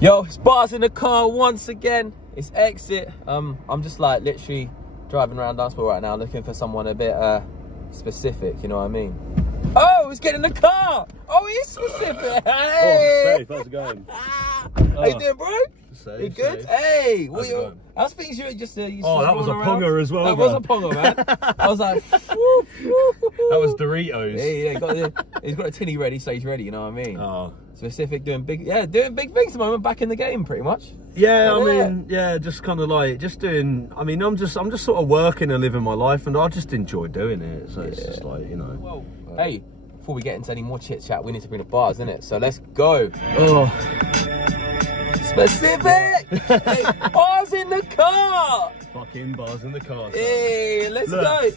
Yo, it's Bars in the car once again. It's Exit. I'm just like literally driving around Dunstable right now looking for someone a bit specific, you know what I mean? Oh, he's getting in the car! Oh, he's specific! Hey! Oh, safe, how's it going? How you doing, bro? Safe, You good? safe. Hey! How's it going? How's things you just Oh, that was a ponger as well. That was a ponger, man. I was like, whoo, whoo, whoo. That was Doritos. Yeah, he's got a tinny ready, so he's ready, you know what I mean? Oh. Specific, doing big things at the moment, back in the game pretty much. Yeah, I mean, yeah, just kind of like, just doing, I mean, I'm just sort of working and living my life, and I just enjoy doing it, so it's just like, you know. Well, hey, before we get into any more chit chat, we need to bring the bars, innit? So let's go. Oh. Specific! Hey, bars in the car! Fucking bars in the car. Hey, let's Look, go.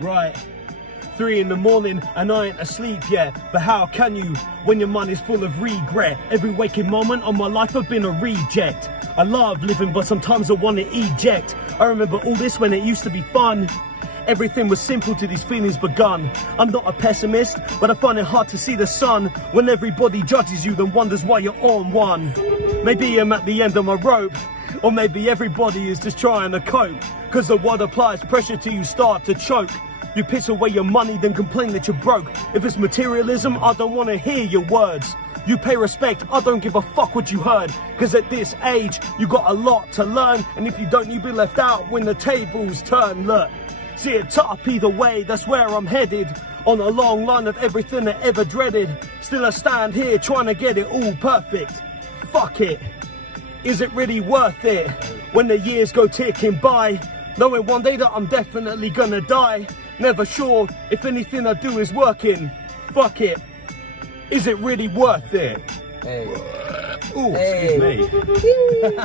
Right. 3 in the morning and I ain't asleep yet. But how can you when your mind is full of regret? Every waking moment of my life I've been a reject. I love living but sometimes I want to eject. I remember all this when it used to be fun. Everything was simple till these feelings begun. I'm not a pessimist, but I find it hard to see the sun. When everybody judges you then wonders why you're on one. Maybe I'm at the end of my rope, or maybe everybody is just trying to cope. Cause the world applies pressure till you start to choke. You piss away your money, then complain that you're broke. If it's materialism, I don't want to hear your words. You pay respect, I don't give a fuck what you heard. Cause at this age, you got a lot to learn. And if you don't, you'll be left out when the tables turn. Look, see it top either way, that's where I'm headed. On a long line of everything I ever dreaded. Still I stand here trying to get it all perfect. Fuck it. Is it really worth it? When the years go ticking by, knowing one day that I'm definitely gonna die. Never sure if anything I do is working. Fuck it. Is it really worth it? Hey. Ooh, Hey. excuse me.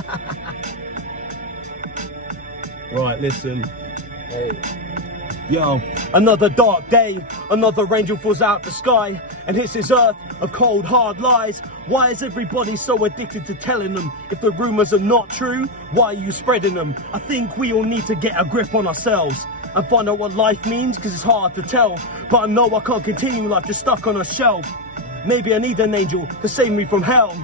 Right, listen. Hey. Yo, another dark day, another angel falls out the sky and hits his earth of cold hard lies. Why is everybody so addicted to telling them? If the rumours are not true, why are you spreading them? I think we all need to get a grip on ourselves and find out what life means, cause it's hard to tell. But I know I can't continue life just stuck on a shelf. Maybe I need an angel to save me from hell.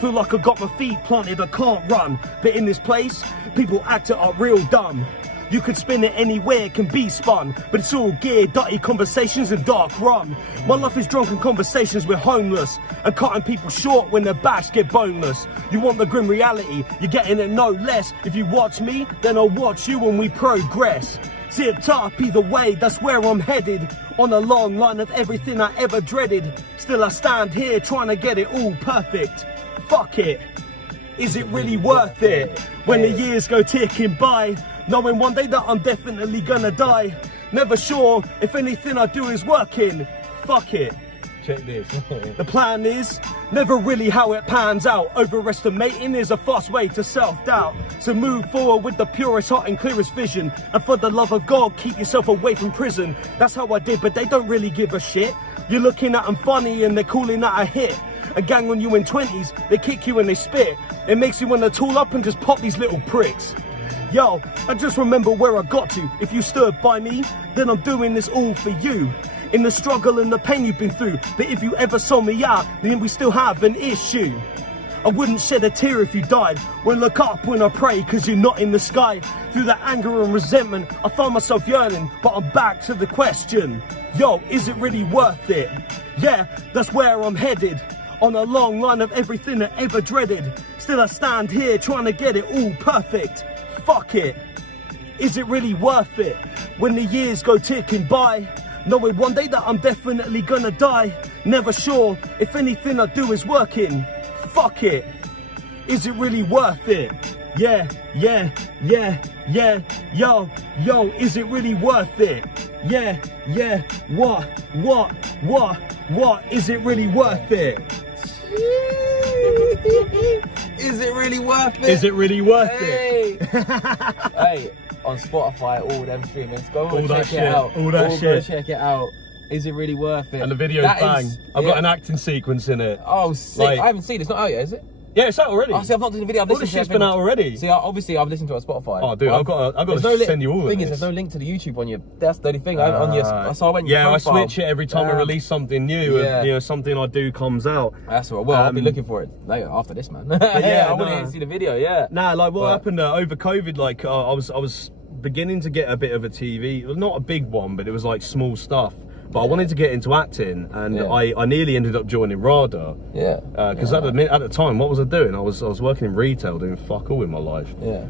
Feel like I got my feet planted, I can't run. But in this place, people act it up real dumb. You could spin it anywhere, it can be spun, but it's all gear, dirty conversations and dark rum. My life is drunken conversations with homeless, and cutting people short when their backs get boneless. You want the grim reality, you're getting it no less. If you watch me, then I'll watch you when we progress. See it top either way, that's where I'm headed. On a long line of everything I ever dreaded. Still I stand here trying to get it all perfect. Fuck it. Is it really worth it? When the years go ticking by, knowing one day that I'm definitely gonna die. Never sure if anything I do is working. Fuck it. Check this. The plan is never really how it pans out. Overestimating is a fast way to self-doubt. So move forward with the purest heart and clearest vision. And for the love of God, keep yourself away from prison. That's how I did, but they don't really give a shit. You're looking at them funny and they're calling that a hit. A gang on you in 20s, they kick you and they spit. It makes you want to tool up and just pop these little pricks. Yo, I just remember where I got to. If you stood by me, then I'm doing this all for you. In the struggle and the pain you've been through. But if you ever saw me out, then we still have an issue. I wouldn't shed a tear if you died. Won't look up when I pray, cause you're not in the sky. Through the anger and resentment, I find myself yearning. But I'm back to the question. Yo, is it really worth it? Yeah, that's where I'm headed. On a long line of everything I ever dreaded. Still I stand here trying to get it all perfect. Fuck it. Is it really worth it? When the years go ticking by, knowing one day that I'm definitely gonna die. Never sure if anything I do is working. Fuck it. Is it really worth it? Yeah. Yo, is it really worth it? Yeah. What? Is it really worth it? Is it really worth it? Is it really worth it? Hey, on Spotify, all them streamings, go All and that check shit, it out. all that Go shit. check it out. Is it really worth it? And the video's bang. I've got an acting sequence in it. Oh, sick. Like, I haven't seen it. It's not out yet, is it? Yeah, it's out already. Oh, see, I've not done the video. I've All this shit's been out already. See, obviously, I've listened to it on Spotify. Oh, dude, I've got to send you all of this. The thing is, there's no link to the YouTube on your. That's the only thing. On your, so I went. Yeah, I switch it every time I release something new. Yeah. And, you know, something I do comes out. That's right. Well, I'll be looking for it later after this, man. Yeah, I want to see the video. Yeah. Nah, like what happened over COVID? Like I was beginning to get a bit of a TV, well, not a big one, but it was like small stuff. But I wanted to get into acting, and I nearly ended up joining RADA. Yeah. Because at the time, what was I doing? I was working in retail, doing fuck all in my life. Yeah.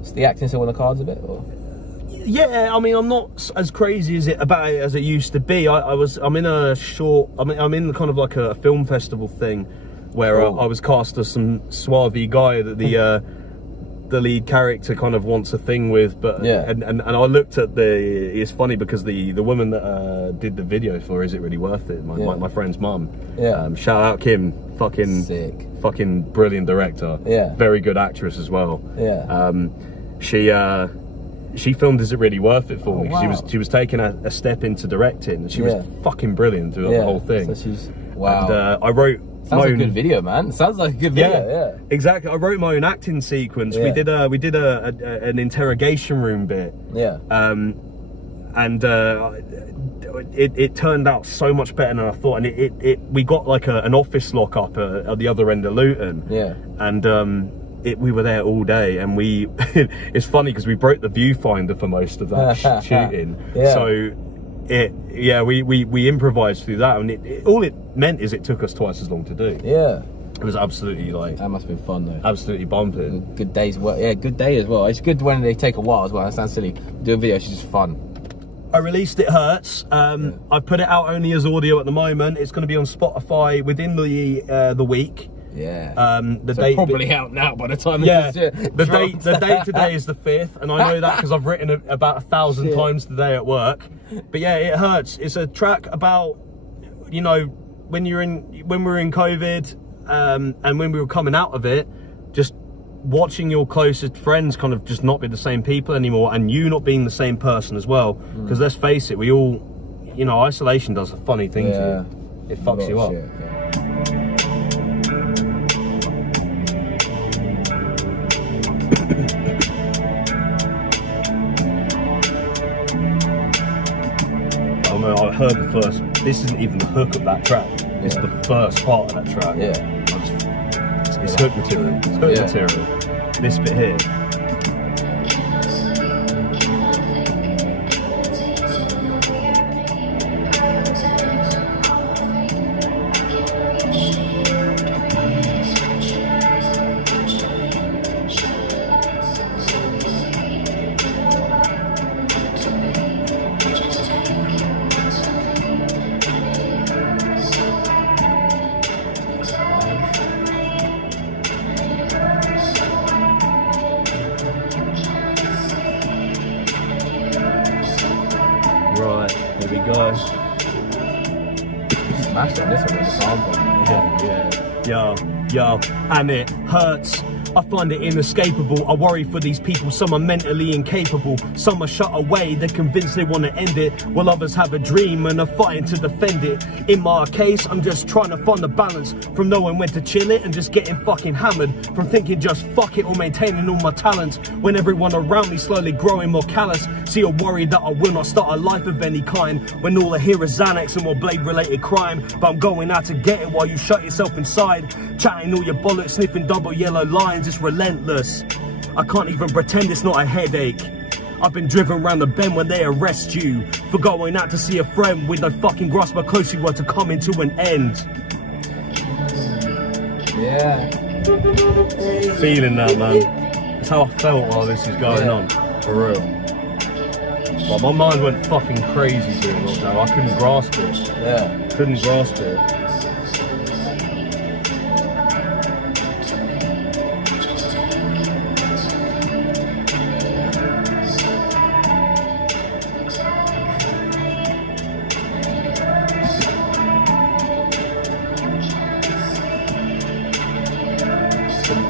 Is the acting still on the cards a bit, or? Yeah, I mean, I'm not as crazy as it used to be. I'm in a short. I'm in kind of like a film festival thing, where I was cast as some swarthy guy that the lead character kind of wants a thing with, but and I looked at it's funny because the woman that did the video for Is It Really Worth It, my friend's mum, shout out Kim, fucking sick, fucking brilliant director, very good actress as well. She filmed Is It Really Worth It for me, because she was taking a step into directing, and she was fucking brilliant throughout the whole thing. So she's and I wrote. Sounds like a good video, man. Sounds like a good video. Yeah, exactly. I wrote my own acting sequence. We did an interrogation room bit. Yeah. And it turned out so much better than I thought. And we got like an office lock up at the other end of Luton. Yeah. And we were there all day, and it's funny because we broke the viewfinder for most of that shooting. Yeah. So. We improvised through that, and all it meant is it took us twice as long to do. Yeah, it was absolutely like that must have been fun though. Absolutely bumping. Good days, good day as well. It's good when they take a while as well. That sounds silly. Doing videos is just fun. I released It Hurts. I've put it out only as audio at the moment. It's going to be on Spotify within the week. Yeah. The date probably out now by the time. The date today is the 5th, and I know that because I've written it about 1,000 times today at work. But yeah, It Hurts. It's a track about, you know, when we were in COVID, and when we were coming out of it, just watching your closest friends kind of just not be the same people anymore, and you not being the same person as well. Because let's face it, we all, you know, isolation does a funny thing to you. It fucks you up. I heard the first. This isn't even the hook of that track. It's the first part of that track. Yeah. It's hook material. It's hook material. This bit here. Right, here we go. Smashed on this one with the sample. Yo, and it hurts. I find it inescapable. I worry for these people. Some are mentally incapable. Some are shut away. They're convinced they want to end it, while others have a dream and are fighting to defend it. In my case, I'm just trying to find the balance from knowing when to chill it and just getting fucking hammered, from thinking just fuck it or maintaining all my talents, when everyone around me slowly growing more callous. See, you're worried that I will not start a life of any kind, when all I hear is Xanax and more blade-related crime. But I'm going out to get it while you shut yourself inside, chatting all your bollocks, sniffing double yellow lines. It's relentless. I can't even pretend it's not a headache. I've been driven round the bend when they arrest you for going out to see a friend with no fucking grasp how close you were to coming to an end. Yeah. Feeling that, man. That's how I felt while this was going on. For real. But my mind went fucking crazy during lockdown. I couldn't grasp it. Yeah. Couldn't grasp it.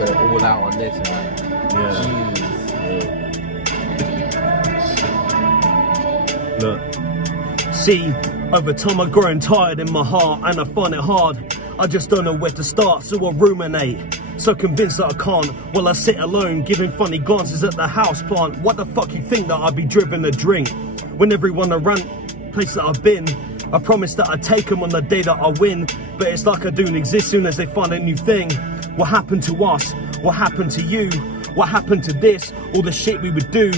All out on this, man. Look, see, over time I've grown tired in my heart, and I find it hard I just don't know where to start, so I ruminate. So convinced that I can't, while I sit alone, giving funny glances at the house plant. What the fuck you think that I'd be driven to drink? When everyone around place that I've been, I promised that I'd take them on the day that I win. But it's like I don't exist soon as they find a new thing. What happened to us? What happened to you? What happened to this? All the shit we would do.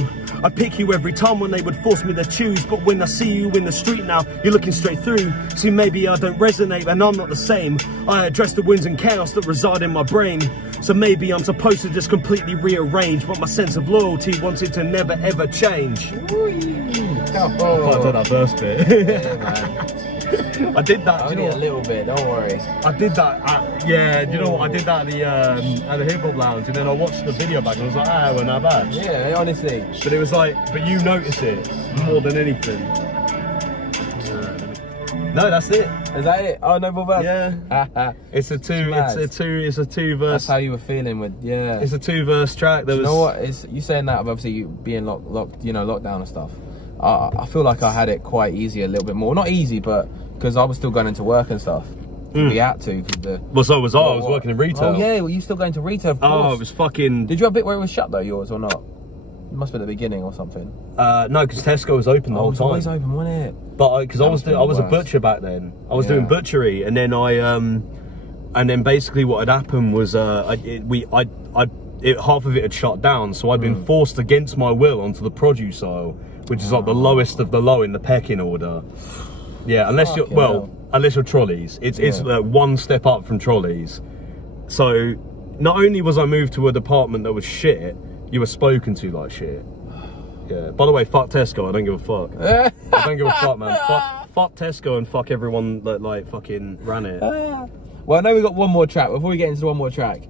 I pick you every time when they would force me to choose. But when I see you in the street now, you're looking straight through. See, maybe I don't resonate and I'm not the same. I address the wounds and chaos that reside in my brain. So maybe I'm supposed to just completely rearrange, but my sense of loyalty wants it to never ever change. Oh, I did that first bit. Yeah, man. I did that. Only a little bit, don't worry. I did that at, yeah, you know what, I did that at the hip hop lounge, and then I watched the video back and I was like, ah, we're not bad. Yeah, honestly. But it was like, but you notice it more than anything. No, that's it. Is that it? Oh, no more verse? Yeah. It's a two verse. That's how you were feeling with, yeah. It's a 2-verse track. You know what? It's, you saying that, obviously you being lockdown and stuff. I feel like I had it quite easy a little bit more. Not easy, but because I was still going into work and stuff. We had to. Well, so was I. I was working in retail. Oh, yeah. Well, you still going to retail, of course. Oh, it was fucking... Did you have a bit where it was shut, though, yours, or not? It must be the beginning or something. No, because Tesco was open the whole time. It was always open, wasn't it? But because I was a butcher back then. I was doing butchery, and then and then basically what had happened was half of it had shut down, so I'd been forced against my will onto the produce aisle, which is like the lowest of the low in the pecking order. Yeah, unless you're trolleys. It's one step up from trolleys. So not only was I moved to a department that was shit, you were spoken to like shit. Yeah. By the way, fuck Tesco. I don't give a fuck. I don't give a fuck, man. Fuck Tesco and fuck everyone that like fucking ran it. Well, I know we got one more track. Before we get into one more track,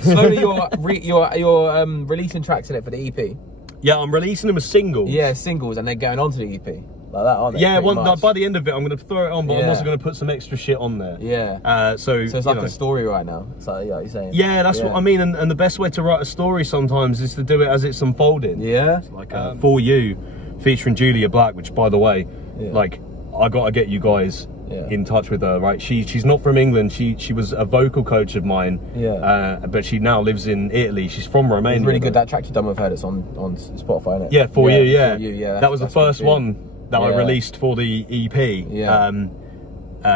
slowly you're releasing tracks in it for the EP. Yeah, I'm releasing them as singles. Yeah, singles, and they're going on to the EP. Like that, aren't they? Yeah, by the end of it, I'm going to throw it on, but I'm also going to put some extra shit on there. Yeah. So it's like a story right now. So yeah, you're saying. Yeah, that's what I mean. And the best way to write a story sometimes is to do it as it's unfolding. Yeah. It's like For You, featuring Julia Black, which by the way, like I got to get you guys in touch with her. Right? She's not from England. She was a vocal coach of mine. Yeah. But she now lives in Italy. She's from Romania. It's really good, that track you done with her. That's on Spotify, isn't it? Yeah, For You. Yeah. For You, yeah. That was the first one that I released for the EP. Yeah.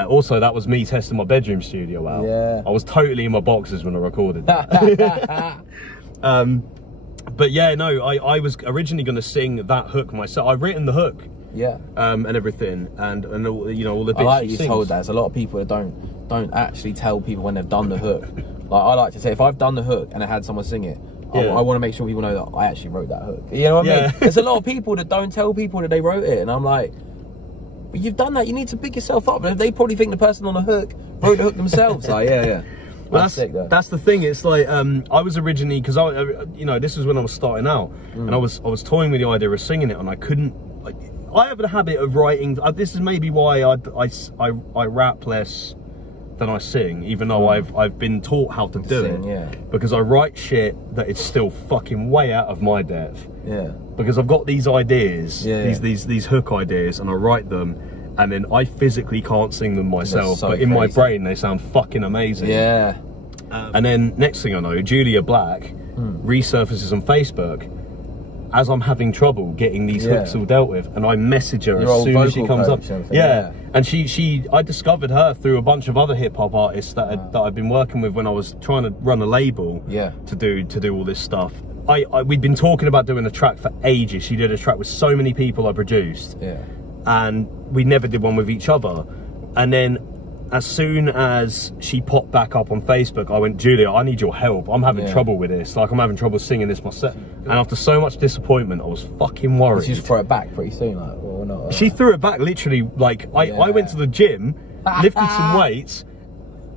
Also, that was me testing my bedroom studio out. Yeah. I was totally in my boxes when I recorded that. But yeah, no, I was originally going to sing that hook myself. I've written the hook. Yeah. And everything, and all, you know, all the bits. I like you told that. There's a lot of people that don't actually tell people when they've done the hook. Like I like to say, if I've done the hook and I had someone sing it, I want to make sure people know that I actually wrote that hook. You know what I mean? There's a lot of people that don't tell people that they wrote it, and I'm like, but you've done that. You need to pick yourself up. They probably think the person on the hook wrote the hook themselves. Like, yeah. Well, that's sick, though. That's the thing. It's like I was originally, because this was when I was starting out, and I was toying with the idea of singing it, and I couldn't. I have a habit of writing. This is maybe why I rap less than I sing, even though I've been taught how to do it. Because I write shit that is still fucking way out of my depth. Yeah. Because I've got these ideas, these hook ideas, and I write them, and then I physically can't sing them myself, but in my brain they sound fucking amazing. Yeah. And then next thing I know, Julia Black resurfaces on Facebook as I'm having trouble getting these hooks all dealt with, and I message her as soon as she comes up. Yeah. And I discovered her through a bunch of other hip hop artists that I've been working with when I was trying to run a label. Yeah. To do all this stuff. We'd been talking about doing a track for ages. She did a track with so many people I produced. Yeah. And we never did one with each other. And then as soon as she popped back up on Facebook, I went, Julia, I need your help. I'm having trouble with this. Like, I'm having trouble singing this myself. And after so much disappointment, I was fucking worried. Did she just throw it back pretty soon, like, or not? She threw it back literally, like, I went to the gym, lifted some weights.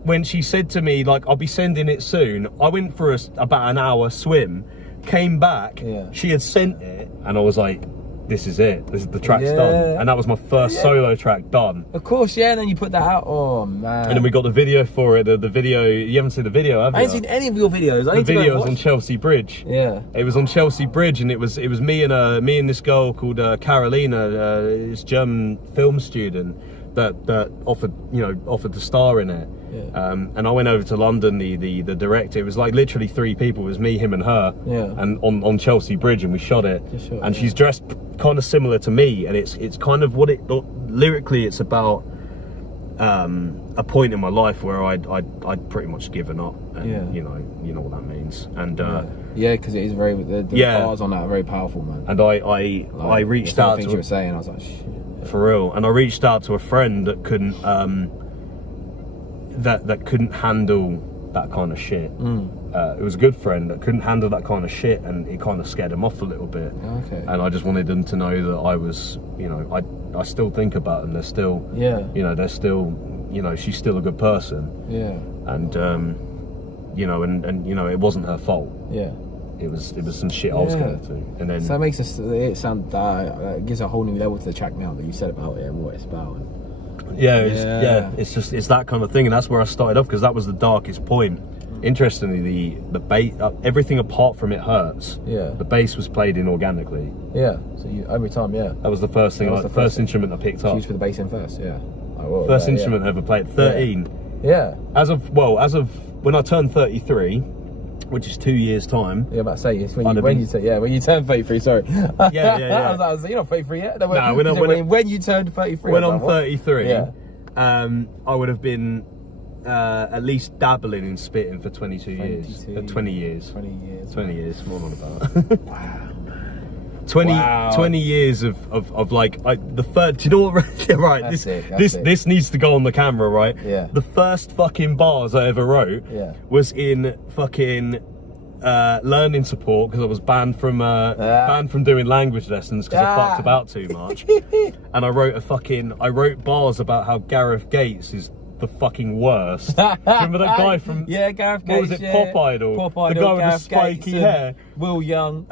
When she said to me, like, I'll be sending it soon, I went for about an hour swim, came back, she had sent it, and I was like, this is it. This is the track's done, and that was my first solo track done. Of course, and then you put that out. Oh man! And then we got the video for it. The video. You haven't seen the video, have you? I haven't seen any of your videos. The video was on Chelsea Bridge. Yeah, it was on Chelsea Bridge, and it was me and this girl called Carolina, this German film student. that offered, you know, offered to star in it. Yeah. And I went over to London, the director. It was like literally 3 people. It was me, him and her. Yeah. And on Chelsea Bridge, and we shot it. And she's dressed kind of similar to me, and it's kind of what it lyrically it's about. A point in my life where I'd pretty much given up, and you know what that means. And yeah, because it is very the bars on that are very powerful, man. And I reached out to things you were saying. I was like, shit. For real. And I reached out to a friend that couldn't that couldn't handle that kind of shit. It was a good friend that couldn't handle that kind of shit, and it kind of scared him off a little bit. Okay. And I just wanted them to know that I was, you know, I still think about them. They're still, you know, they're still, you know, she's still a good person. Yeah. And you know, and you know, it wasn't her fault. Yeah. It was some shit I was going to. And then so it makes it sound it gives a whole new level to the track now that you said about it and what it's about. It's just it's that kind of thing, and that's where I started off, because that was the darkest point. Interestingly, the bass, everything apart from It Hurts, the bass was played in organically. Yeah, so you every time, that was the first thing, the first instrument I picked up. Used for the bass in first, first instrument I ever played. 13. Yeah. As of when I turned 33, which is 2 years' time. Yeah, about to say it's when you turn 33. Sorry. Yeah. I was like, you're not 33 yet. No, when you turned 33. When I'm 33, I would have been at least dabbling in spitting for 22 years. 20 years. 20 years. 20 years. What am I on about? Wow. 20 years of like the third. Do you know what? Right. This needs to go on the camera, right? Yeah. The first fucking bars I ever wrote was in fucking learning support, because I was banned from doing language lessons because I fucked about too much. And I wrote bars about how Gareth Gates is the fucking worst. Remember that guy from Gareth Gates? What was it? Pop Idol. Pop Idol. The guy with Gareth the spiky hair. Will Young.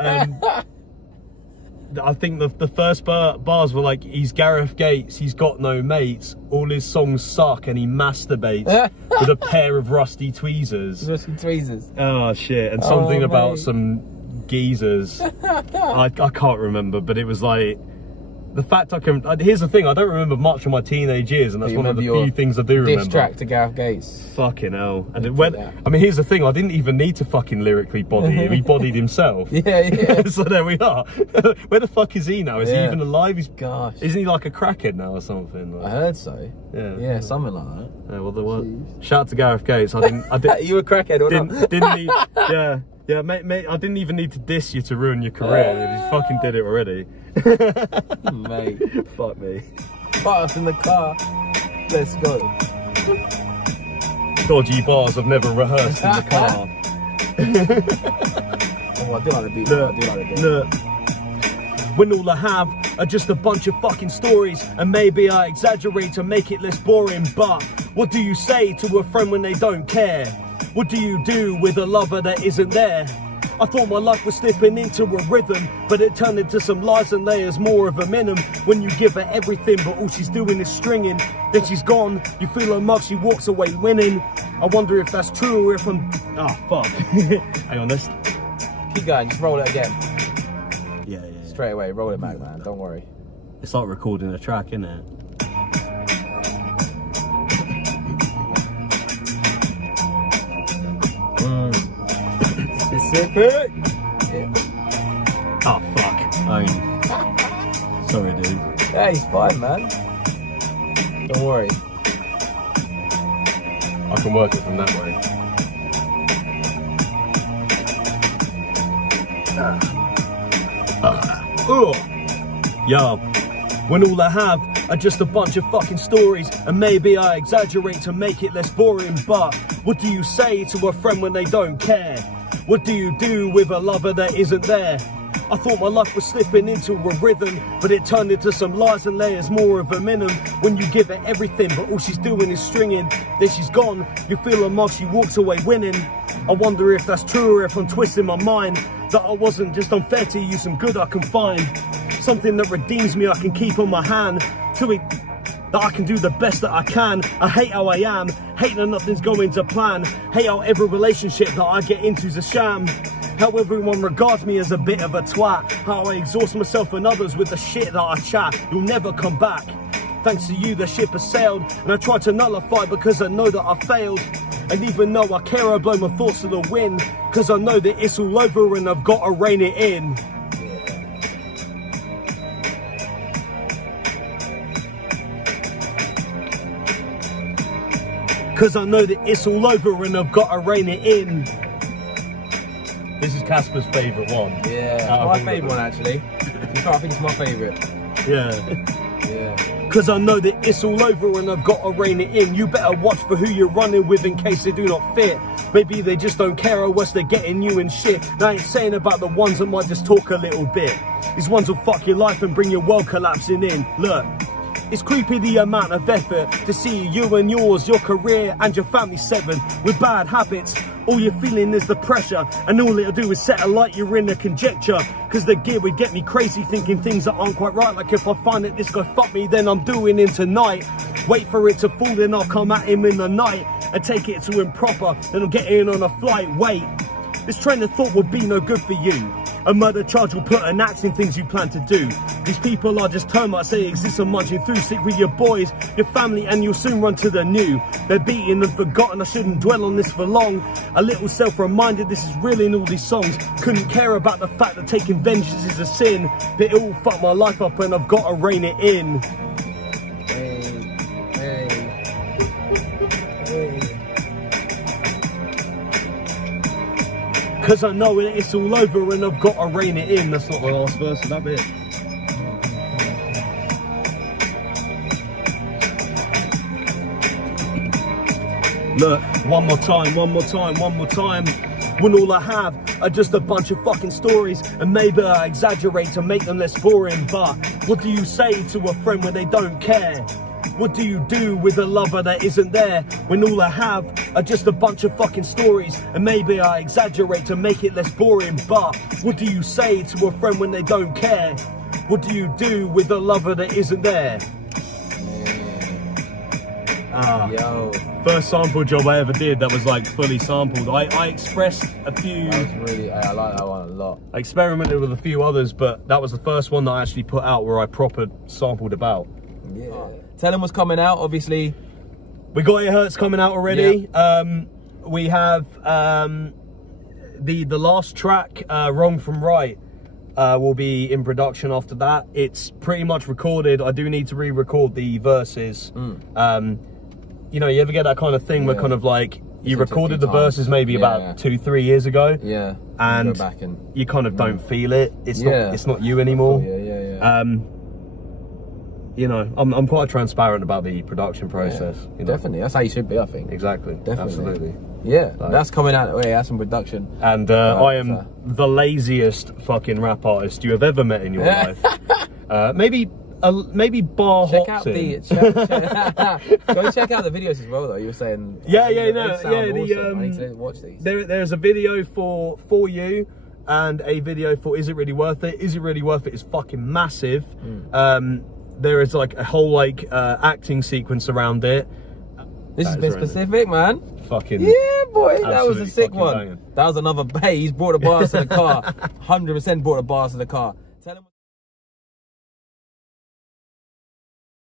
I think the first bars were like, he's Gareth Gates, he's got no mates, all his songs suck, and he masturbates with a pair of rusty tweezers. Rusty tweezers. Oh shit! And something about some geezers. I can't remember, but it was like, the fact I can. Here's the thing: I don't remember much of my teenage years, and that's one of the few things I do remember. Diss track to Gareth Gates. Fucking hell! And I mean, here's the thing: I didn't even need to fucking lyrically body him. He bodied himself. So there we are. Where the fuck is he now? Is he even alive? Isn't he like a crackhead now or something? Like, I heard so. Yeah, something like that. Yeah, well, shout out to Gareth Gates. I didn't. You a crackhead or not? Didn't need. Yeah, mate, I didn't even need to diss you to ruin your career. You fucking did it already. Mate. Fuck me. BARZ in the car. Let's go. Dodgy bars I've never rehearsed in the car. I do like the beat. When all I have are just a bunch of fucking stories, and maybe I exaggerate to make it less boring, but what do you say to a friend when they don't care? What do you do with a lover that isn't there? I thought my life was slipping into a rhythm, but it turned into some lies and layers, more of a minimum. When you give her everything, but all she's doing is stringing, then she's gone, you feel her mug, she walks away winning. I wonder if that's true or if I'm... Oh, fuck. Hang on, let's... Keep going, just roll it again. Yeah. Straight away, roll it back, man, don't worry. It's like recording a track, isn't it? Specific. Oh fuck. Sorry, dude. Yeah, he's fine, man. Don't worry. I can work it from that way. Yo, when all I have are just a bunch of fucking stories, and maybe I exaggerate to make it less boring, but what do you say to a friend when they don't care? What do you do with a lover that isn't there? I thought my life was slipping into a rhythm, but it turned into some lies and layers, more of a minimum. When you give her everything, but all she's doing is stringing, then she's gone, you feel her mark, she walks away winning. I wonder if that's true or if I'm twisting my mind, that I wasn't just unfair to you, some good I can find. Something that redeems me, I can keep on my hand, to it that I can do the best that I can. I hate how I am, hate that nothing's going to plan, hate how every relationship that I get into's a sham, how everyone regards me as a bit of a twat, how I exhaust myself and others with the shit that I chat. You'll never come back. thanks to you the ship has sailed. And I try to nullify because I know that I failed. And even though I care, I blow my thoughts to the wind, cause I know that it's all over and I've got to rein it in. Cause I know that it's all over and I've got to rein it in. This is Casper's favourite one. Yeah, my favourite one actually. I think it's my favourite. Yeah. Yeah. Cause I know that it's all over and I've got to rein it in. You better watch for who you're running with in case they do not fit. Maybe they just don't care or worse, they're getting you in shit. Now I ain't saying about the ones that might just talk a little bit. These ones will fuck your life and bring your world collapsing in. Look. It's creepy the amount of effort to see you and yours, your career and your family severed with bad habits. All you're feeling is the pressure, and all it'll do is set a light, you're in a conjecture. Cause the gear would get me crazy thinking things that aren't quite right. Like if I find that this guy fucked me, then I'm doing him tonight. Wait for it to fall, then I'll come at him in the night and take it to him proper, then I'll get in on a flight. Wait, this train of thought would be no good for you. A murder charge will put an axe in things you plan to do. These people are just termites, they exist and munching through. Stick with your boys, your family, and you'll soon run to the new. They're beaten and forgotten, I shouldn't dwell on this for long. A little self-reminder, this is real in all these songs. Couldn't care about the fact that taking vengeance is a sin, but it all fucked my life up and I've got to rein it in. Cause I know that it's all over and I've got to rein it in. That's not the last verse of that bit. Look, one more time, one more time, one more time. When all I have are just a bunch of fucking stories, and maybe I exaggerate to make them less boring. But what do you say to a friend when they don't care? What do you do with a lover that isn't there? When all I have are just a bunch of fucking stories, and maybe I exaggerate to make it less boring. But what do you say to a friend when they don't care? What do you do with a lover that isn't there? Yo. First sample job I ever did that was like fully sampled. I expressed a few... That was really, I like that one a lot. I experimented with a few others, but that was the first one that I actually put out where I proper sampled about. Yeah. Tell them what's coming out, obviously. We got It Hurts coming out already. Yeah. We have the last track, Wrong From Right, will be in production after that. It's pretty much recorded. I do need to re-record the verses. You know, you ever get that kind of thing where kind of like, you recorded the verses maybe about 2-3 years ago. Yeah. And you go back and you kind of don't feel it. It's not you anymore. You know, I'm quite transparent about the production process. You know? Definitely, that's how you should be, I think. Exactly. Definitely. Absolutely. Yeah, like, that's coming out. Oh, yeah, that's some production. And I am the laziest fucking rap artist you have ever met in your life. Maybe bar check hops out in. Go check out the videos as well, though. You were saying. I need to watch these. There's a video for you, and a video for Is It Really Worth It? Is It Really Worth It is fucking massive. There is like a whole like acting sequence around it. This has been specific, man. Fucking yeah, boy. That was a sick one. Banging. That was another bay. He's brought the bars to the car. 100% brought the bars to the car. Tell him.